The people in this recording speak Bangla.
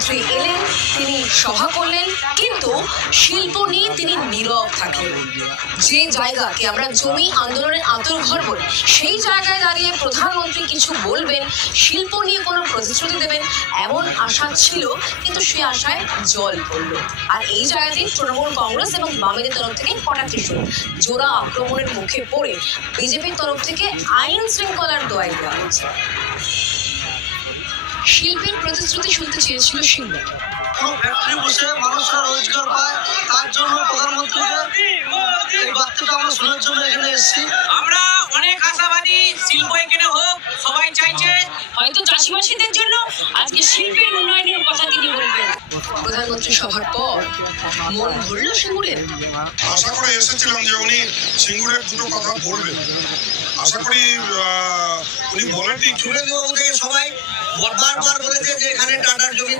প্রধানমন্ত্রী এলেন, তিনি সভা করলেন, কিন্তু শিল্প নিয়ে তিনি নীরব থাকলেন। যে জায়গাকে আমরা জমি আন্দোলনের আঁতুড়ঘর বলি, সেই জায়গায় দাঁড়িয়ে প্রধানমন্ত্রী কিছু বলবেন, শিল্প নিয়ে কোনো প্রতিশ্রুতি দেবেন, এমন আশা ছিল, কিন্তু সে আশায় জল পড়ল। আর এই জায়গাতেই তৃণমূল কংগ্রেস এবং বামেদের তরফ থেকে কটাক্ষ শুরু। জোড়া আক্রমণের মুখে পড়ে বিজেপির তরফ থেকে আইন শৃঙ্খলার দোয়াই দেওয়া হয়েছে। শিল্পের প্রতিশ্রুতি শুনতে চেয়েছিল শিল্প, ফ্যাক্টরি বসে মানুষরা রোজগার পায়, তার জন্য প্রধানমন্ত্রীকে এই বার্তাটা আমরা শোনার জন্য এখানে এসেছি। আমরা অনেক আশাবাদী, শিল্প এখানে হোক, সবাই চাইছে। হয়তো চাষিবাসীদের জন্য আজকে শিল্পের উন্নয়নের কথা তিনি বলবেন। প্রধানমন্ত্রী সভার পর মন ভরল সিঙ্গুরের। আশা করে এসেছিলাম যে উনি সিঙ্গুরের দুটো কথা বলবেন। আশা করি উনি বলেননি। সুরেন্দ্রবাবু থেকে সবাই বারবার বলেছে যে এখানে টাটার জমি